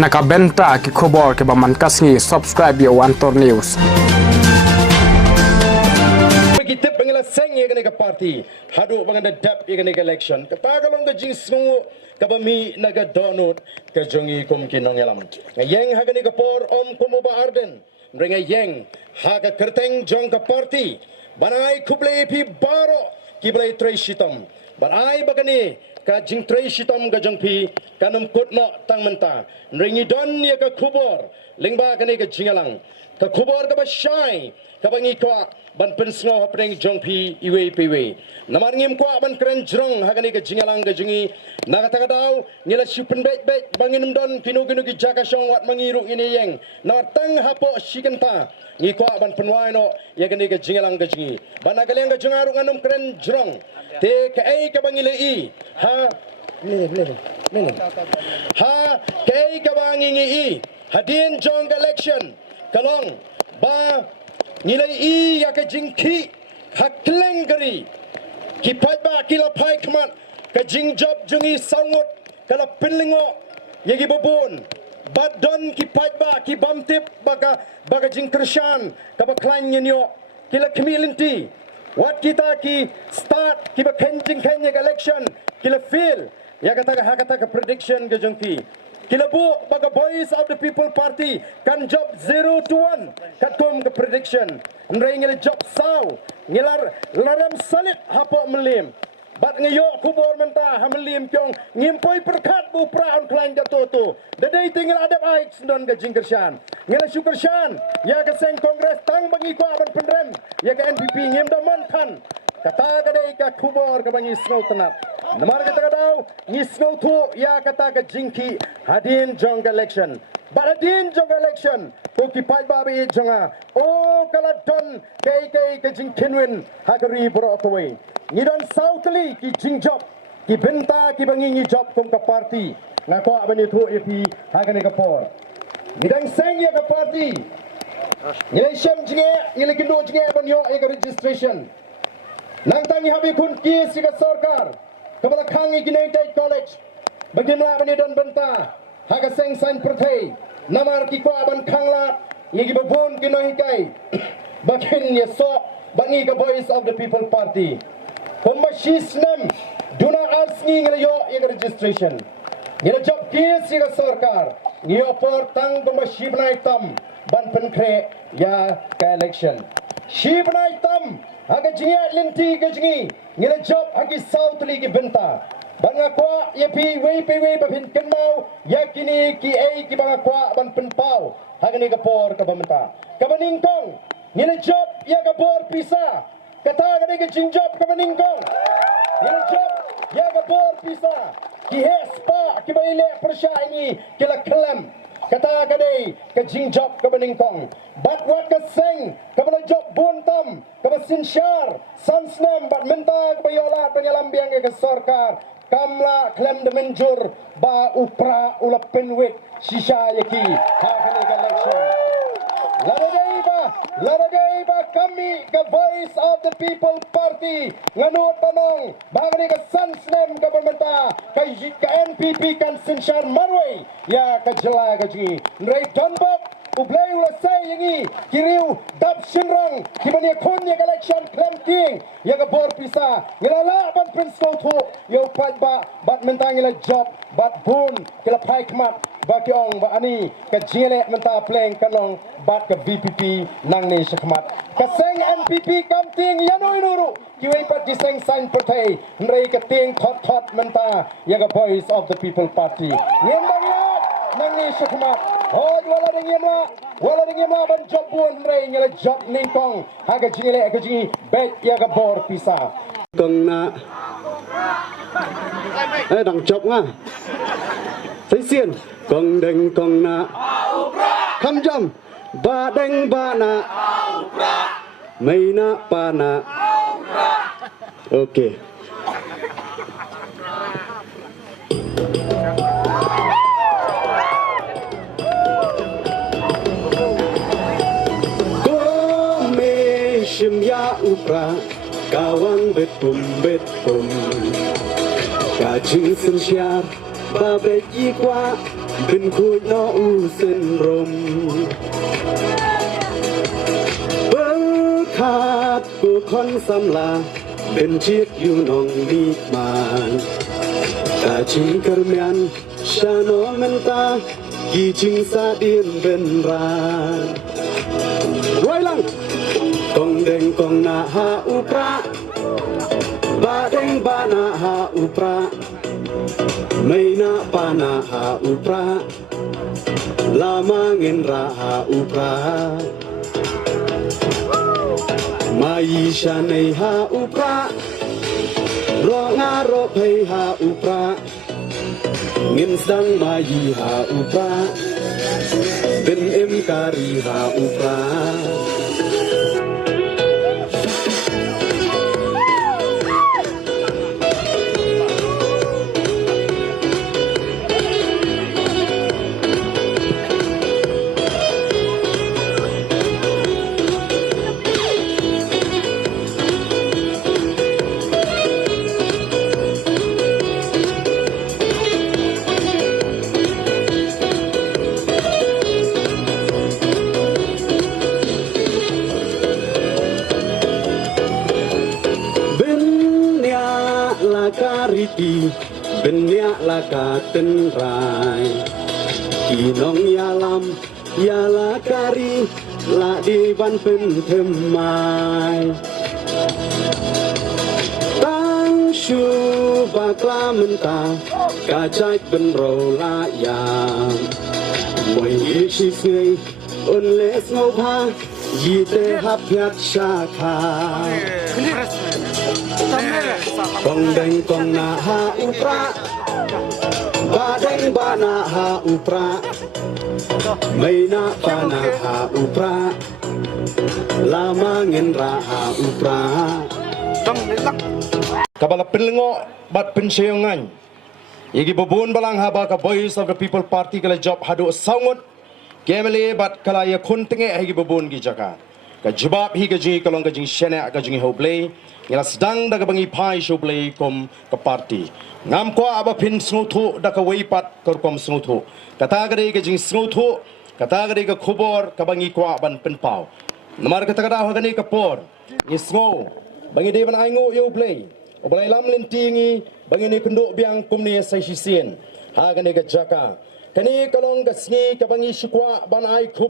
nakabenta ki khobor ke baman kasngi subscribe yo Antor News. Kita pengelas seng ya kena ke parti hadu panganda dap ya kena ke election ketagalong ke jing sungu kabami naga donut ke jongi kum kinong yalam ngayeng ha kena ke por om kumu ba arden renga yeng ha ka kerteng jong ke parti banai kuble pi baro kiblai trei shitam banai bagani ka jing trei shitam ga jong pi kanum kutno tang menta rengi don ya ka kubor lingba kena ke jingalang ka kubor ka ba shai ka bangi kwa ban pensno hapeng jongpi iwe piwe namar ngim kwa ban keren jrong hagani ke jingalang ke jingi nagata kadau ngila shupen bet bet bangin don kinu kinu ki jaka shong wat mangiru ini yeng na tang hapo shikenta ngi kwa ban penwai no yagani ke jingalang ke jingi ban agaleng ke jingaru nganum keren jrong te ke ai ke bangile i ha ha ke ai ke bangi i hadin jong election kalong ba nilai i ya ke jingki hakleng gari ki pai ba ki la pai kmat ke jing job jungi sangut kala pinlingo yagi babon badon ki pai ba ki bamtip baga jing kershan ka ba klan nyo ki la kemilinti wat kita ki start ki ba kenjing kenya election ki la feel ya kata prediction ke jengki Kilabu baga Voice of the People Party kan job 0 to 1 katkom ke prediction nrai ngil job saw ngilar laram salit hapo melim bat ngayo kubor menta hamelim kyong ngimpoi perkat bu praon klain jatutu dadai tinggal adap aik sendon ke jingkershan ngila syukershan ya ke seng kongres tang bangi ko aban pendrem ya ke NPP ngim daman kan kata kadai ka kubor ke bangi snow tenap namar kata kadau ngisnow tu ya kata ke jingki hadin jong election baradin jong election ko ki pai babi jonga o kala don kai ke jingkinwin hagari bro koi ngidon sautli ki jingjob ki benta ki bangi job kum ka parti ngako abani tu epi hagani ka por ngidang seng ya ka parti ngilai syam jinge ngilai kindo jinge banyo e registration nang tangi habi kun ki siga sarkar Kepala Kangi United College bagaimana bani dan benta haga seng sain pertai namar ki ko aban kanglat yegi babon kinohikai bakin ye so bangi ka Voice of the People Party komashis nem duna arsni ngelayo ye registration ngela job ki siga sarkar ngiyo por tang komashibnai tam ban penkre ya ka election shibnai tam haga jinga linti ke jingi ngila job hagi south li ki benta banga kwa ye pi we babin kenmau yakini ki ai ki banga kwa ban penpau hagani ka por ka bamenta ka baningkong ngila job ya ka por pisa kata gani ke jing job ka baningkong ngila job ya ka por pisa ki hespa ki baile persya ini kila kelam kata kadai ke jing job ke beningkong bat wat ke seng ke bala job buntam ke sinsyar sansnem bat menta ke bayolat penyalambiang ke sarkar kamla klem de menjur ba upra ulapin wit shisha yaki ha kani ke election Laradai ba kami ke Voice of the People Party nganut tanong bagani ke sansnem ke pementa ke NPP kan sinsyar marway ya ke jela ke ji nrai donbok ublay ula say yangi kiriu dap shinrang kibani kunya ke election klem king ya ke bor pisa ngilala ban principal tu yo pat ba bat mentang ila job bat bun kila pai kmat baki ong ba ani ke jele menta pleng kanong bat ke VPP nang ni syakmat kaseng NPP kamting yanoi nuru kiwei pat giseng sign pertai nrei ke ting thot menta ya ke Voice of the People Party ngembang ya nang ni syakmat hod wala dingimla ban job bun nrei ngela job ningkong haga jele ke jingi bet ya ke bor pisa cần đằng chọc nga thấy xiên cần đành cần na khăm chăm ba đành ba na mày na pa na ok có mê shim ya upra kawan betum chữ sân chia ba bê chi qua bên khui nó u sân rồng bơ khát của con xăm là bên chiếc yêu nòng đi màn cả chính cơ mian xa nó men ta kỳ chính xa điên bên ra quay lăng con đeng con na ha upra ba đeng ba na ha upra may na pa na ha upra lamangin ra ha upra mai siya nay ha upra ro nga ro pay ha upra ngin sang mai ha upra bin em kari ha upra kariti benya laka tenrai kinong yalam yala kari la di ban pen themai tang shu bakla menta ka chai ben ro la yang moi shi sei on les ngau pha yi te hap yat sha kha Kong deng kong na ha upra ba deng ba na ha upra may na pa na ha upra lamangin ra ha upra Kabala penlengo bat pensyongan Igi bubun balang haba ka Voice of the People Party kala job hadu sangut Kemele bat kala ya kuntenge higi bubun gi jaka Ka jibab hi gaji kalong gaji shena gaji hoblay Ngila sedang daga bangi pai shoblay kom ka party Ngam kwa aba pin snuthu daka weipat korkom snuthu Kata gade gaji snuthu Kata gade ka khubor ka bangi kwa ban penpau Namar kata kada hagani ka por Isngo bangi devan aingo yoblay Obalay lam lintingi bangi ni kenduk biang kumni say sisien Hagani ka jaka Kani kalong ka sngi ka bangi shikwa ban ai khub